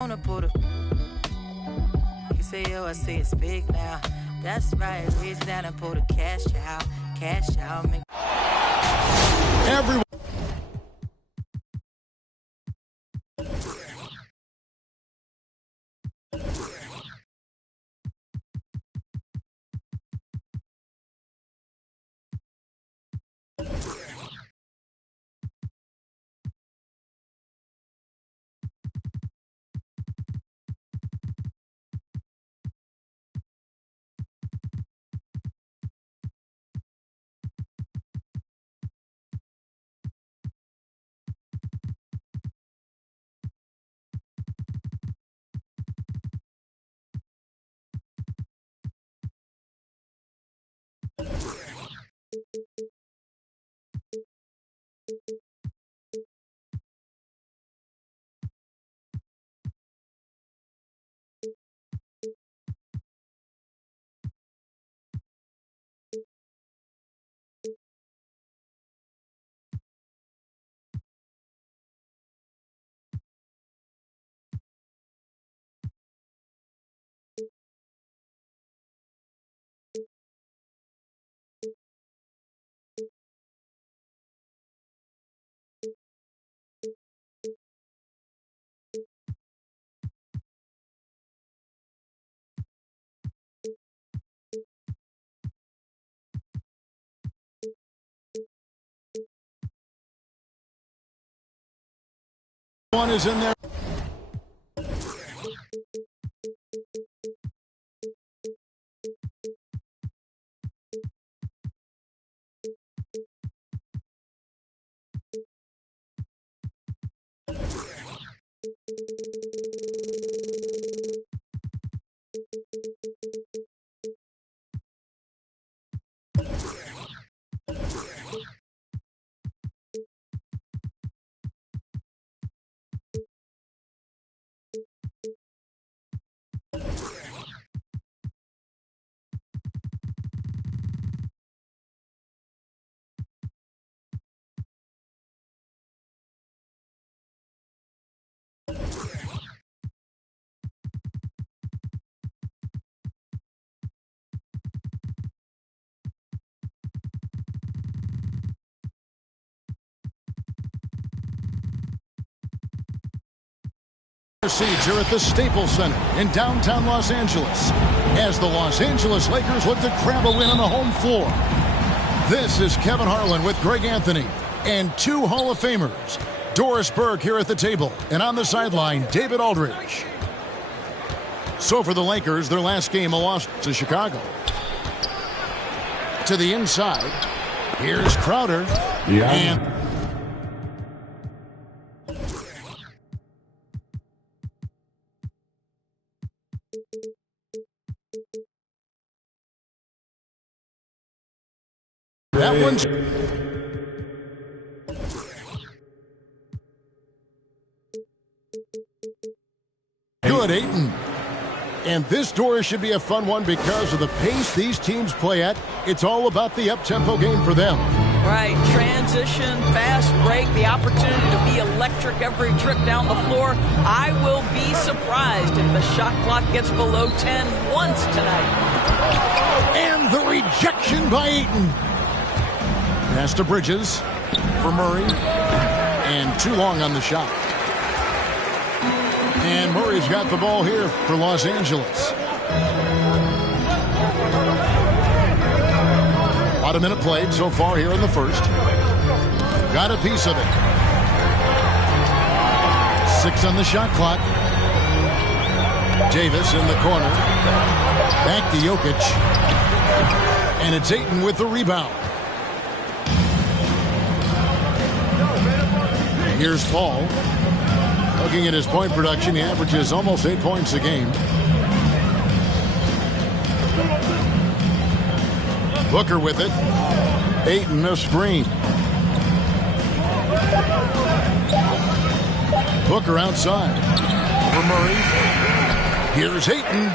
wanna put a. You say, yo, I say it's big now. That's right, reach down and pull the cash out. Cash out, make. Everyone. One is in there. Seeds here at the Staples Center in downtown Los Angeles as the Los Angeles Lakers look to grab a win on the home floor. This is Kevin Harlan with Greg Anthony and two Hall of Famers, Doris Burke here at the table, and on the sideline, David Aldridge. So for the Lakers, their last game a loss to Chicago. To the inside, here's Crowder. And that one's good, Ayton. And this Doris should be a fun one because of the pace these teams play at. It's all about the up-tempo game for them. Right, transition, fast break, the opportunity to be electric every trip down the floor. I will be surprised if the shot clock gets below 10 once tonight. And the rejection by Ayton. Pass to Bridges for Murray. And too long on the shot. And Murray's got the ball here for Los Angeles. About a minute played so far here in the first. Got a piece of it. 6 on the shot clock. Davis in the corner. Back to Jokic. And it's Ayton with the rebound. Here's Paul. Looking at his point production, he averages almost 8 points a game. Booker with it. Ayton a screen. Booker outside for Murray. Here's Ayton.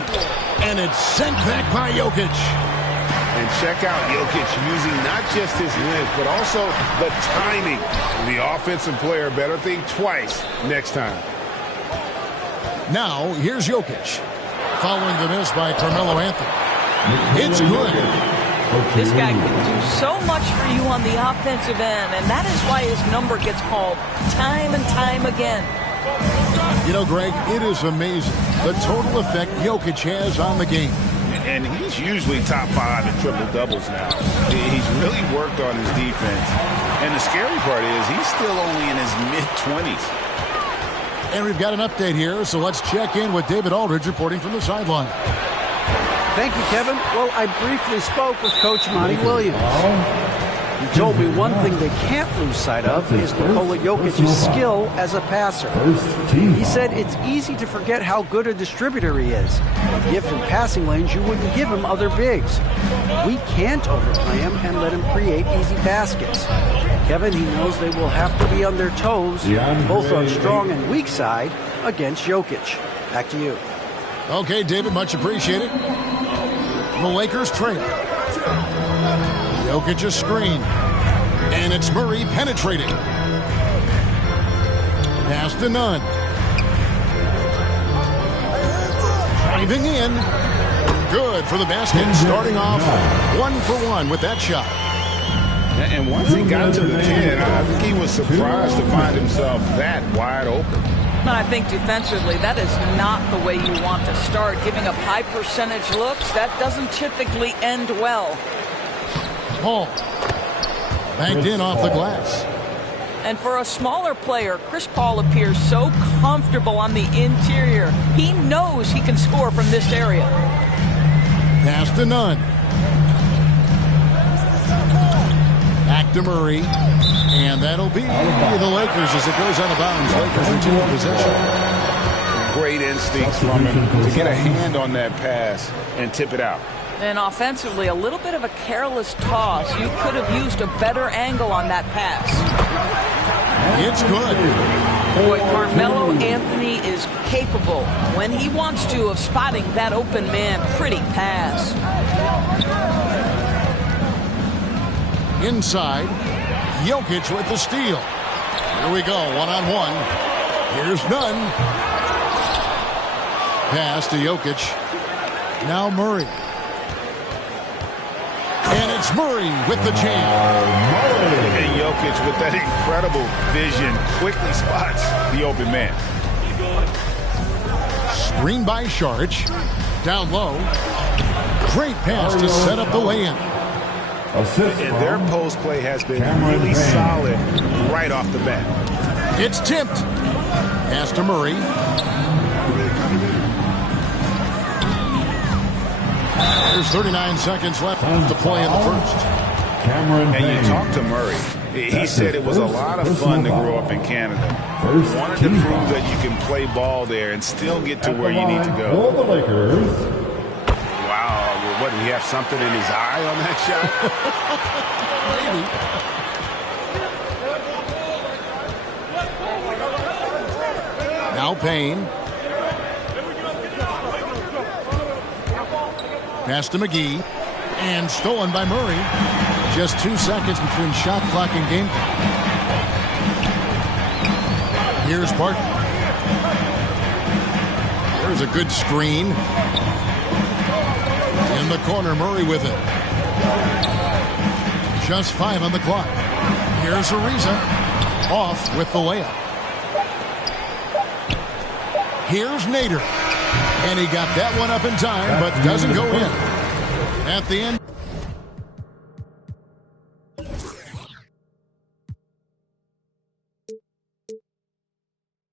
And it's sent back by Jokic. And check out Jokic using not just his length, but also the timing. The offensive player better think twice next time. Now, here's Jokic. Following the miss by Carmelo Anthony. It's good. This guy can do so much for you on the offensive end, and that is why his number gets called time and time again. You know, Greg, it is amazing the total effect Jokic has on the game. And he's usually top 5 in triple-doubles now. He's really worked on his defense. And the scary part is he's still only in his mid-20s. And we've got an update here, so let's check in with David Aldridge reporting from the sideline. Thank you, Kevin. Well, I briefly spoke with Coach Monty Williams. He told me one thing they can't lose sight of is Nikola Jokic's skill as a passer. He said it's easy to forget how good a distributor he is. Give him passing lanes you wouldn't give him other bigs. We can't overplay him and let him create easy baskets. Kevin, he knows they will have to be on their toes, both on strong and weak side, against Jokic. Back to you. Okay, David, much appreciated. The Lakers trail. Jokic's screen. And it's Murray penetrating. Pass to Nunn. Driving in. Good for the basket. Starting off 1 for 1 with that shot. And once he got to the 10, I think he was surprised to find himself that wide open. I think defensively, that is not the way you want to start. Giving up high percentage looks, that doesn't typically end well. Paul. Banked in off the glass. And for a smaller player, Chris Paul appears so comfortable on the interior. He knows he can score from this area. Pass to Nunn. Back to Murray. And that'll be the Lakers as it goes out of bounds. Lakers retain possession. Great instincts from him to get a hand on that pass and tip it out. And offensively, a little bit of a careless toss. You could have used a better angle on that pass. It's good. Boy, Carmelo Anthony is capable, when he wants to, of spotting that open man. Pretty pass. Inside. Jokic with the steal. Here we go, one-on-one. Here's Nunn. Pass to Jokic. Now Murray. And it's Murray with the jam. And Jokic with that incredible vision quickly spots the open man. Screen by Saric. Down low. Great pass to set up the lay-in. And their post play has been really solid right off the bat. It's tipped. Pass to Murray. There's 39 seconds left to play in the first. And you talk to Murray. He said it was a lot of fun to grow up in Canada. Wanted to prove that you can play ball there and still get to where you need to go. What, did he have something in his eye on that shot? Maybe. Now Payne. Pass to McGee. And stolen by Murray. Just 2 seconds between shot clock and game clock. Here's Barton. There's a good screen. In the corner, Murray with it. Just 5 on the clock. Here's Ariza. Off with the layup. Here's Nader. And he got that one up in time, but doesn't go in. At the end.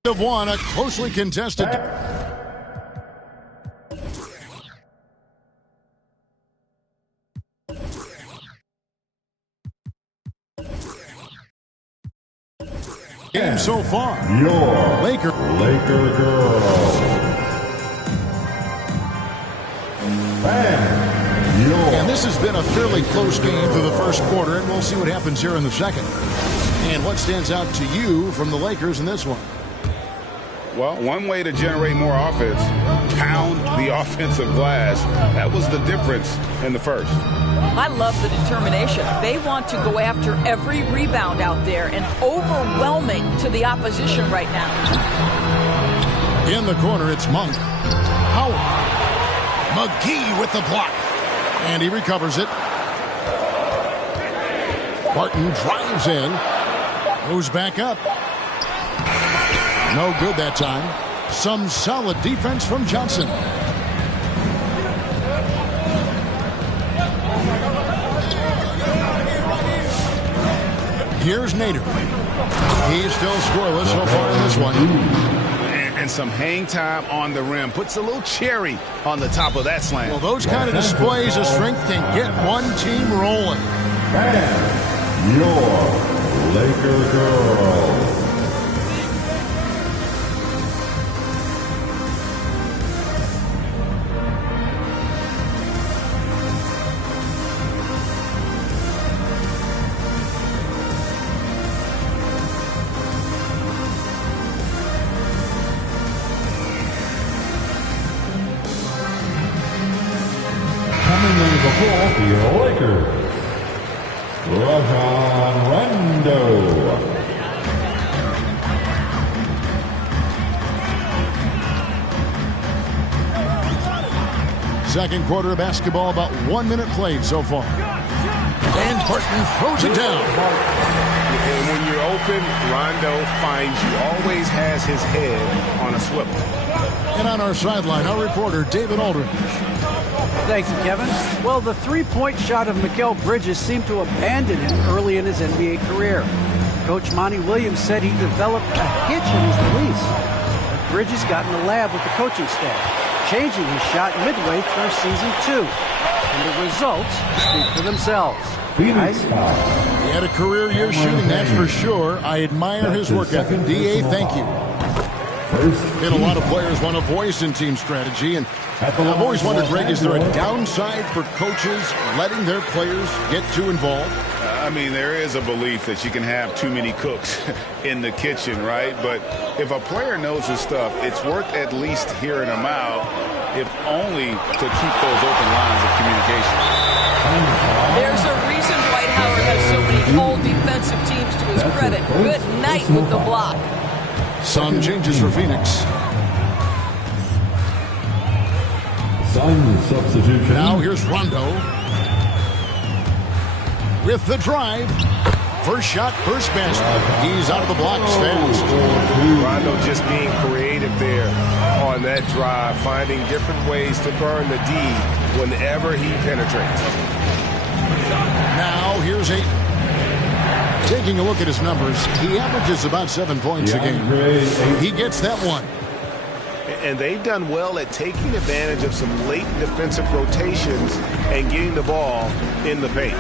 Of one, a closely contested. Game so far. Your Laker girls. And this has been a fairly close game through the first quarter, and we'll see what happens here in the second. And what stands out to you from the Lakers in this one? Well, one way to generate more offense, pound the offensive glass. That was the difference in the first. I love the determination. They want to go after every rebound out there and overwhelming to the opposition right now. In the corner, it's Monk. Howard. McGee with the block. And he recovers it. Barton drives in. Goes back up. No good that time. Some solid defense from Johnson. Here's Nader. He's still scoreless so far in this one. And some hang time on the rim. Puts a little cherry on the top of that slam. Well, those kind of displays of strength can get one team rolling. And your Laker girl. For your Lakers, Rajon Rondo. Second quarter of basketball, about 1 minute played so far. And Barton throws it down. And when you're open, Rondo finds you. Always has his head on a swivel. And on our sideline, our reporter, David Aldridge. Thanks, Kevin. Well, the three-point shot of Mikal Bridges seemed to abandon him early in his NBA career. Coach Monty Williams said he developed a hitch in his release. But Bridges got in the lab with the coaching staff, changing his shot midway through season 2. And the results speak for themselves. Guys? He had a career year shooting, that's for sure. I admire his work ethic. D.A., thank you. And a lot of players want a voice in team strategy, and I've always wondered, Greg, is there a downside for coaches letting their players get too involved? I mean, there is a belief that you can have too many cooks in the kitchen, right? But if a player knows his stuff, it's worth at least hearing him out, if only to keep those open lines of communication. There's a reason Dwight Howard has so many whole defensive teams to his credit. Good night with the block. Some changes for Phoenix. Sun substitution. Now here's Rondo. With the drive. First shot, first basket. He's out of the blocks fast. Rondo just being creative there on that drive, finding different ways to burn the D whenever he penetrates. Now here's Ayton. Taking a look at his numbers, he averages about 7 points a game. He gets that one. And they've done well at taking advantage of some late defensive rotations and getting the ball in the paint.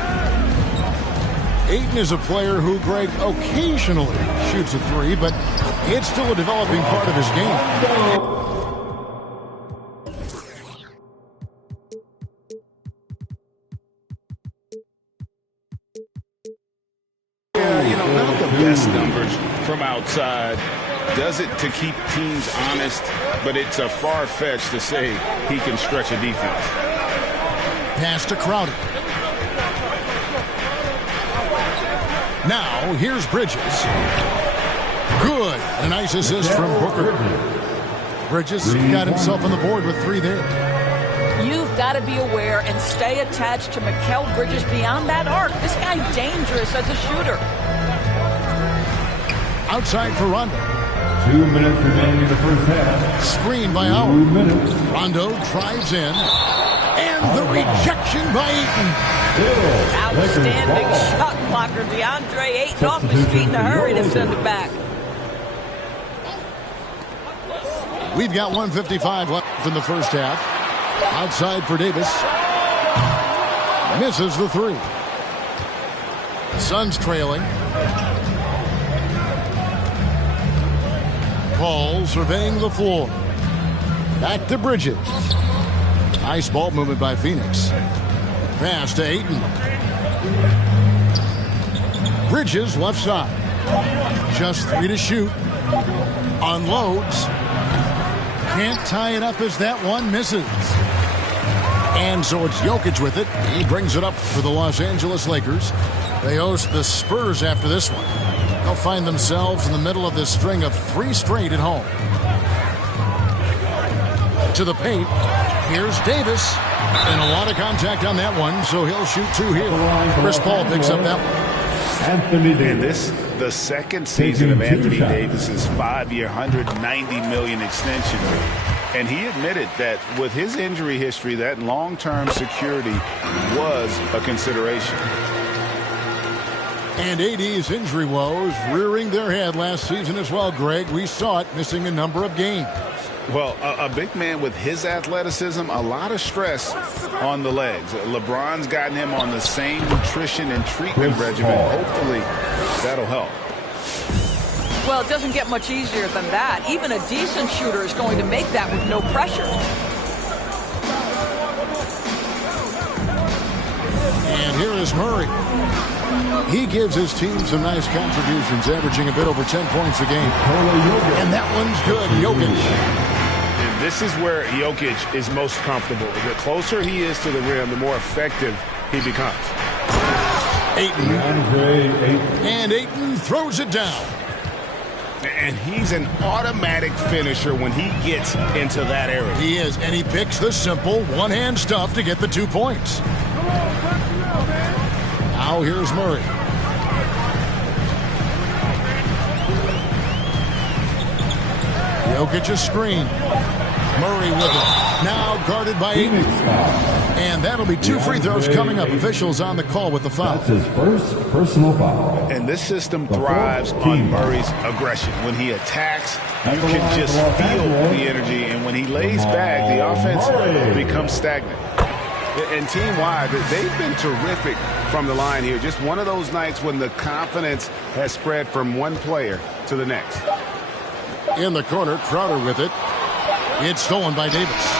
Ayton is a player who, Greg, occasionally shoots a three, but it's still a developing part of his game. Not the best numbers from outside. Does it to keep teams honest, but it's a far-fetched to say he can stretch a defense. Pass to Crowder. Now, here's Bridges. Good. A nice assist from Booker. Bridges got himself on the board with 3 there. You've got to be aware and stay attached to Mikal Bridges beyond that arc. This guy's dangerous as a shooter. Outside for Rondo. 2 minutes remaining in the first half. Screen by Howard. Rondo drives in. And the rejection by Ayton. Outstanding shot blocker. DeAndre Ayton off his feet in a hurry to send it back. We've got 1:55 left in the first half. Outside for Davis. Misses the 3. Suns trailing. Paul surveying the floor. Back to Bridges. Nice ball movement by Phoenix. Pass to Ayton. Bridges left side. Just 3 to shoot. Unloads. Can't tie it up as that one misses. And so it's Jokic with it. He brings it up for the Los Angeles Lakers. They host the Spurs after this one. They'll find themselves in the middle of this string of 3 straight at home. to the paint. Here's Davis. And a lot of contact on that one, so he'll shoot 2 here. Chris Paul picks up that one. Anthony Davis. And this the second season of Anthony Davis's 5-year, $190 million extension. And he admitted that with his injury history, that long-term security was a consideration. And AD's injury woes rearing their head last season as well, Greg. We saw it, missing a number of games. Well, a big man with his athleticism, a lot of stress on the legs. LeBron's gotten him on the same nutrition and treatment regimen. Hopefully, that'll help. Well, it doesn't get much easier than that. Even a decent shooter is going to make that with no pressure. And here is Murray. He gives his team some nice contributions, averaging a bit over 10 points a game. And that one's good. Jokic. And this is where Jokic is most comfortable. The closer he is to the rim, the more effective he becomes. Ayton. And Ayton throws it down. And he's an automatic finisher when he gets into that area. He is, and he picks the simple one-hand stuff to get the 2 points. Now here's Murray. Jokic's screen. Murray with it. Now guarded by Ayton. And that'll be 2 free throws coming up. Officials on the call with the foul. That's his first personal foul. And this system thrives on Murray's aggression. When he attacks, you can just feel the energy. And when he lays back, the offense becomes stagnant. And team-wide, they've been terrific from the line here. Just one of those nights when the confidence has spread from one player to the next. In the corner, Crowder with it. It's stolen by Davis.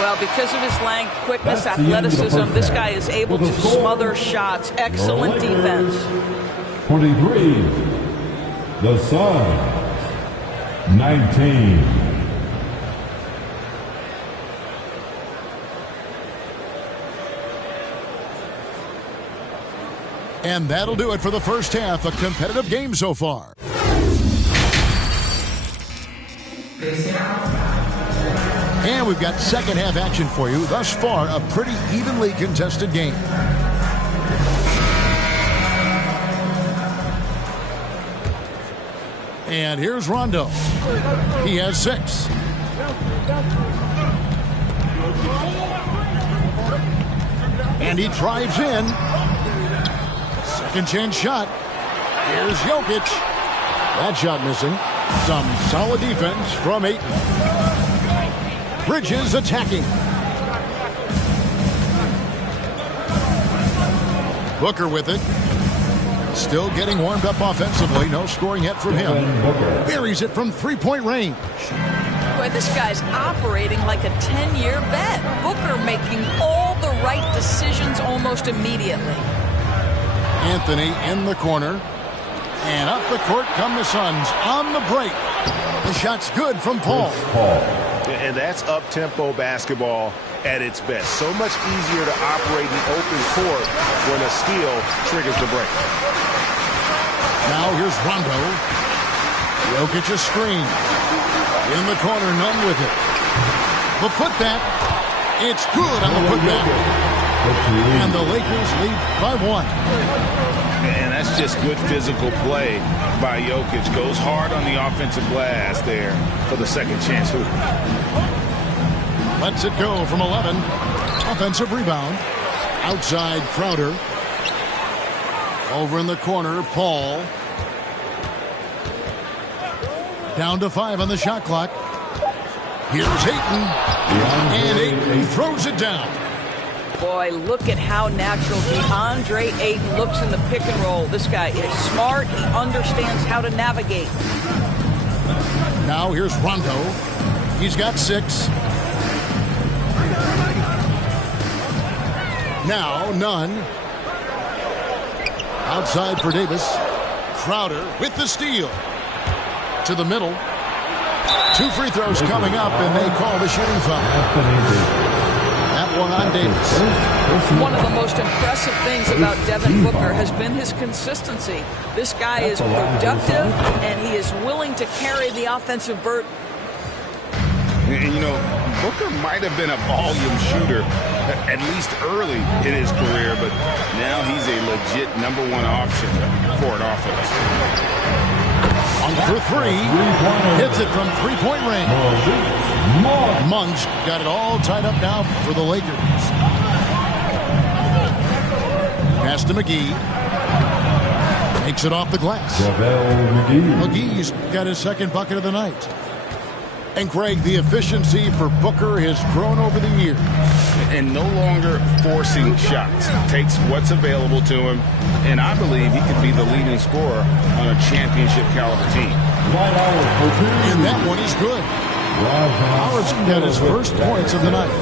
Well, because of his length, quickness, athleticism, this guy is able to smother shots. Excellent defense. 23. The Suns. 19. And that'll do it for the first half. A competitive game so far. And we've got second half action for you. Thus far, a pretty evenly contested game. And here's Rondo. He has 6. And he drives in. Second chance shot. Here's Jokic. That shot missing. Some solid defense from Ayton. Bridges attacking. Booker with it. Still getting warmed up offensively. No scoring yet from him. Buries it from 3-point range. Boy, this guy's operating like a 10-year vet. Booker making all the right decisions almost immediately. Anthony in the corner. And up the court come the Suns on the break. The shot's good from Paul. And that's up-tempo basketball at its best. So much easier to operate in open court when a steal triggers the break. Now here's Rondo. Jokic's screen. In the corner, Nunn with it. The putback. It's good on the putback. And the Lakers lead by 1. And that's just good physical play by Jokic. Goes hard on the offensive glass there for the second chance hoop. Lets it go from 11. Offensive rebound. Outside Crowder. Over in the corner, Paul. Down to 5 on the shot clock. Here's Ayton. And Ayton throws it down. Boy, look at how natural DeAndre Ayton looks in the pick and roll. This guy is smart. He understands how to navigate. Now here's Rondo. He's got 6. Now Nunn. Outside for Davis. Crowder with the steal. To the middle. 2 free throws coming up, and they call the shooting foul. That one on Davis. One of the most impressive things about Devin Booker has been his consistency. This guy is productive, and he is willing to carry the offensive burden. And, you know, Booker might have been a volume shooter, at least early in his career, but now he's a legit #1 option for an offense. For three, hits it from three-point range. Mung's got it all tied up now for the Lakers. Pass to McGee. Takes it off the glass. McGee's got his second bucket of the night. And Greg, the efficiency for Booker has grown over the years. And no longer forcing shots. Takes what's available to him. And I believe he could be the leading scorer on a championship caliber team. And that one is good. Howard's got his first points of the night.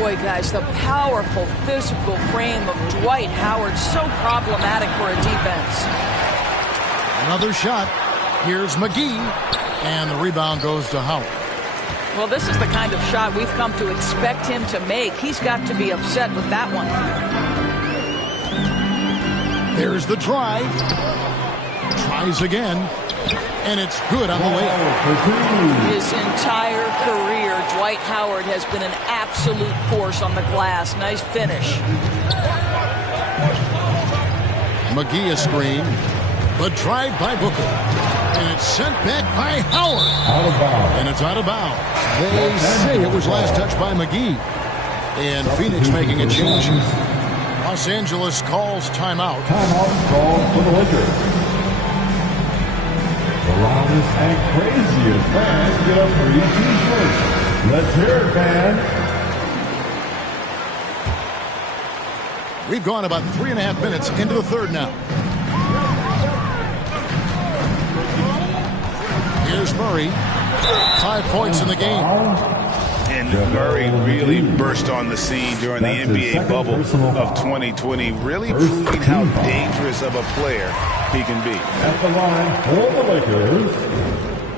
Boy, guys, the powerful physical frame of Dwight Howard, so problematic for a defense. Another shot. Here's McGee. And the rebound goes to Howard. Well, this is the kind of shot we've come to expect him to make. He's got to be upset with that one. There's the drive. Tries again. And it's good on the layup. His entire career, Dwight Howard has been an absolute force on the glass. Nice finish. McGee a screen. But drive by Booker. And it's sent back by Howard. Out of bounds. And it's out of bounds. They say it was last touched by McGee. And Phoenix making a change. Los Angeles calls timeout. Timeout called for the Lakers. The loudest and craziest fans get a free t-shirt. Let's hear it, fans. We've gone about 3.5 minutes into the third now. Here's Murray. 5 points in the game. And Murray really burst on the scene during the NBA bubble of 2020, really proving how dangerous of a player he can be. At the line for the Lakers,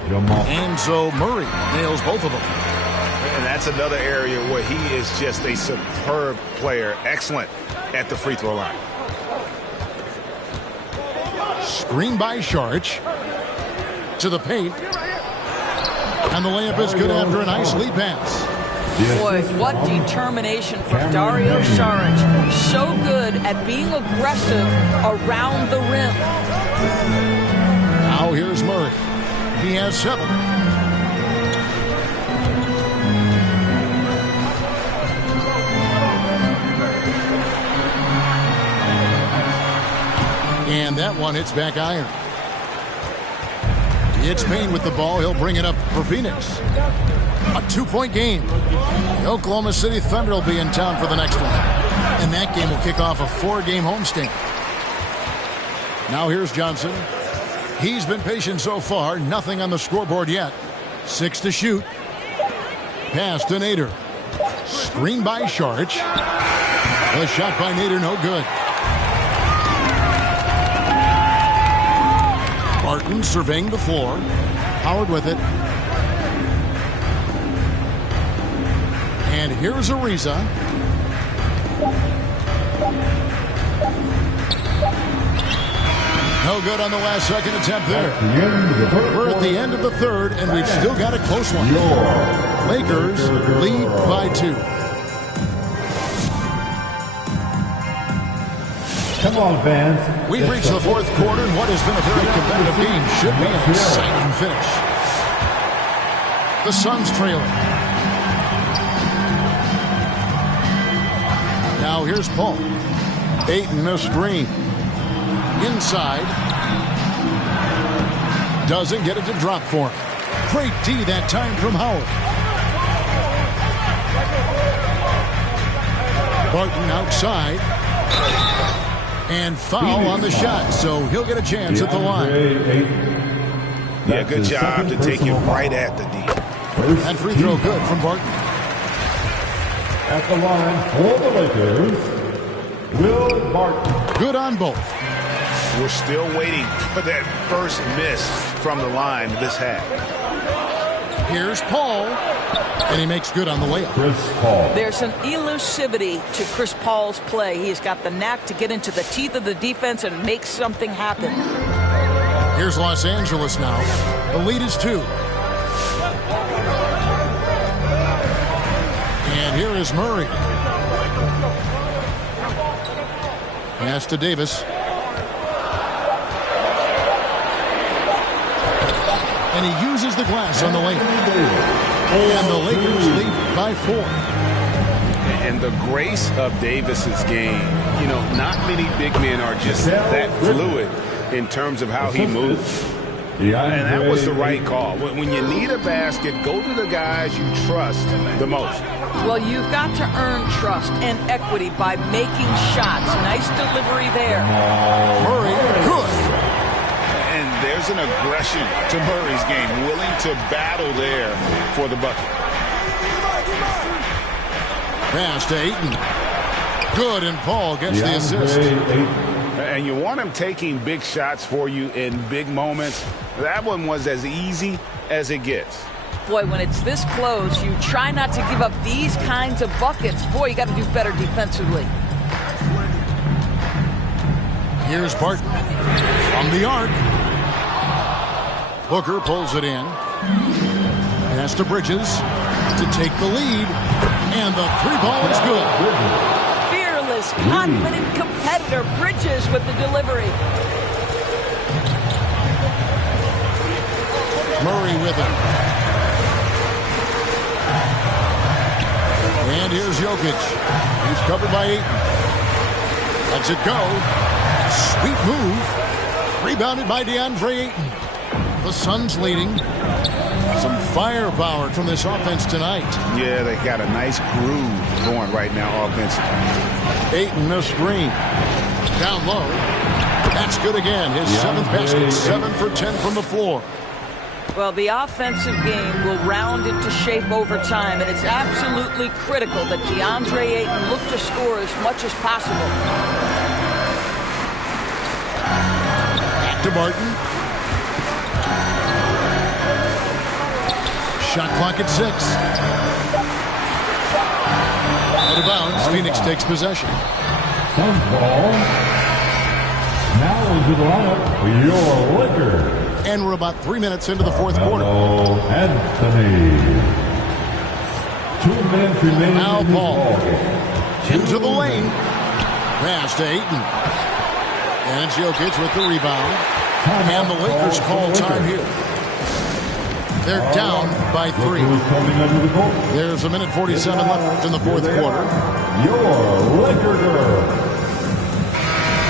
Jamal. Enzo Murray nails both of them. And that's another area where he is just a superb player. Excellent at the free throw line. Screen by Saric. To the paint. And the layup is good after a nice lead pass. Boy, what determination from Dario Saric. So good at being aggressive around the rim. Now here's Murray. He has 7. And that one hits back iron. It's Payne with the ball. He'll bring it up for Phoenix. A 2-point game. The Oklahoma City Thunder will be in town for the next one. And that game will kick off a 4-game homestand. Now here's Johnson. He's been patient so far. Nothing on the scoreboard yet. 6 to shoot. Pass to Nader. Screen by Saric. The shot by Nader, no good. Barton surveying the floor. Howard with it. And here's Ariza. No good on the last second attempt there. We're at the end of the third, and we've still got a close one. Lakers lead by 2. Come on, fans. We've reached the fourth quarter, and what has been a very competitive game should be an exciting finish. The Suns trailing. Now here's Paul. Ayton a screen. Inside. Doesn't get it to drop for him. Great D that time from Howard. Barton outside. And foul on the shot, so he'll get a chance at the line. Yeah, good job to take it right at the D. And free throw good from Barton. At the line for the Lakers, Will Barton. Good on both. We're still waiting for that first miss from the line this half. Here's Paul. And he makes good on the layup. Chris Paul. There's an elusivity to Chris Paul's play. He's got the knack to get into the teeth of the defense and make something happen. Here's Los Angeles now. The lead is 2. is Murray. Pass to Davis. And he uses the glass on the lane. And the Lakers lead by 4. And the grace of Davis's game, you know, not many big men are just that fluid in terms of how he moves. And that was the right call. When you need a basket, go to the guys you trust the most. Well, you've got to earn trust and equity by making shots. Nice delivery there. Murray, good. And there's an aggression to Murray's game, willing to battle there for the bucket. Pass to Ayton. Good, and Paul gets the assist. And you want him taking big shots for you in big moments. That one was as easy as it gets. Boy, when it's this close, you try not to give up these kinds of buckets. Boy, you got to do better defensively. Here's Barton from the arc. Booker pulls it in. Pass to Bridges to take the lead. And the 3-ball is good. Fearless, confident competitor. Bridges with the delivery. Murray with it. And here's Jokic. He's covered by Ayton. Lets it go. Sweet move. Rebounded by DeAndre Ayton. The Suns leading. Some firepower from this offense tonight. Yeah, they got a nice groove going right now offensively. Ayton, a screen. Down low. That's good again. His 7th basket. 7 for 10 from the floor. Well, the offensive game will round into shape over time, and it's absolutely critical that DeAndre Ayton look to score as much as possible. Back to Barton. Shot clock at 6. Out of bounds. Phoenix takes possession. Suns ball. Now into the lineup for your Lakers. And we're about 3 minutes into the fourth quarter. Anthony. 2 minutes remaining. Now Paul. Into the lane. Pass to Ayton. And it's Jokic with the rebound. And the Lakers call time here. They're down by 3. There's a minute 47 left in the fourth quarter. Your Laker girl.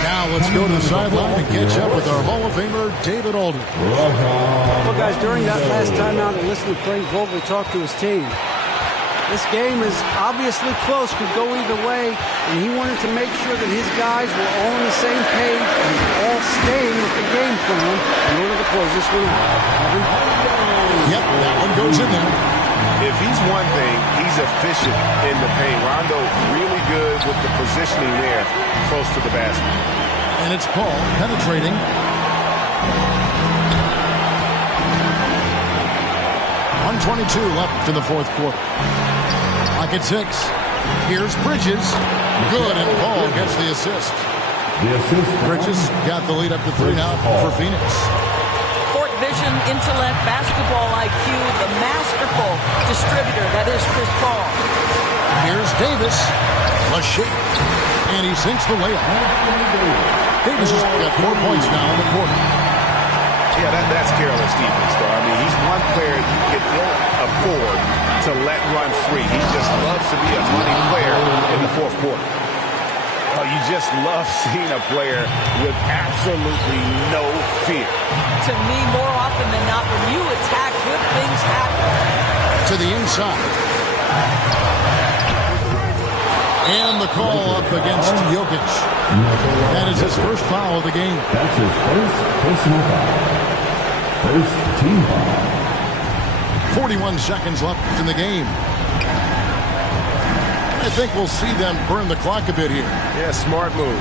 Now let's go to the sideline and catch up with our Hall of Famer, David Aldridge. Well, guys, during that last timeout, I listened to Frank Vogel talk to his team. This game is obviously close, could go either way, and he wanted to make sure that his guys were all on the same page and all staying with the game plan in order to close this one out. Yep, that one goes in there. If he's one thing, he's efficient in the paint. Rondo really good with the positioning there close to the basket. And it's Paul penetrating. .122 left in the fourth quarter. Clock at 6. Here's Bridges. Good, and Paul gets the assist. Bridges got the lead up to 3 now for Phoenix. Court vision, intellect, basketball IQ, the masterful distributor that is Chris Paul. Here's Davis. A shake. And he sinks the layup. Davis has got 4 points now in the quarter. Yeah, that's careless defense, though. I mean, he's one player you can ill afford to let run free. He just loves to be a money player in the fourth quarter. You just love seeing a player with absolutely no fear. To me, more often than not, when you attack, good things happen. To the inside. And the call up against Jokic. That is his first foul of the game. That's his first personal foul. First team foul. 41 seconds left in the game. I think we'll see them burn the clock a bit here. Yeah, smart move.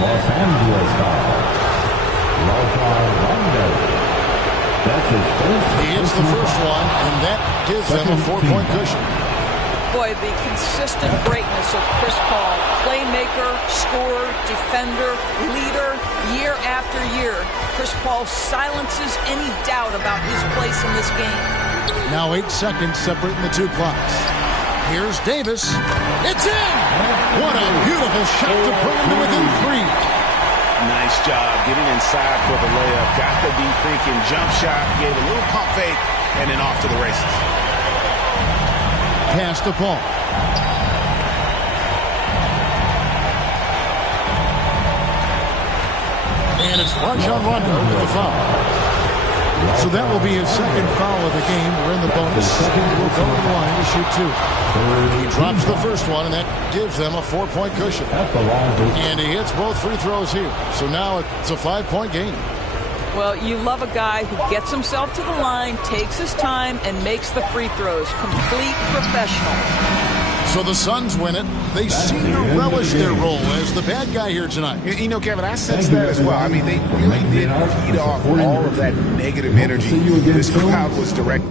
Los Angeles foul. Rondo. That's his first. He hits the first one, and that gives them a 4-point cushion. Boy, the consistent greatness of Chris Paul, playmaker, scorer, defender, leader, year after year. Chris Paul silences any doubt about his place in this game. Now 8 seconds separating the two clocks. Here's Davis. It's in! What a beautiful shot to bring him to within 3. Nice job getting inside for the layup. Got to be thinking jump shot, gave a little pump fake, and then off to the races. Pass to Paul. And it's Rajon Rondo with the foul. So that will be his second foul of the game. We're in the bonus. We'll go to the line to shoot 2. He drops the first one, and that gives them a 4-point cushion. And he hits both free throws here. So now it's a 5-point game. Well, you love a guy who gets himself to the line, takes his time, and makes the free throws. Complete professional. So the Suns win it. They seem to relish their role as the bad guy here tonight. You know, Kevin, I sense that as well. I mean, they really did feed off all of that negative energy. This crowd was direct.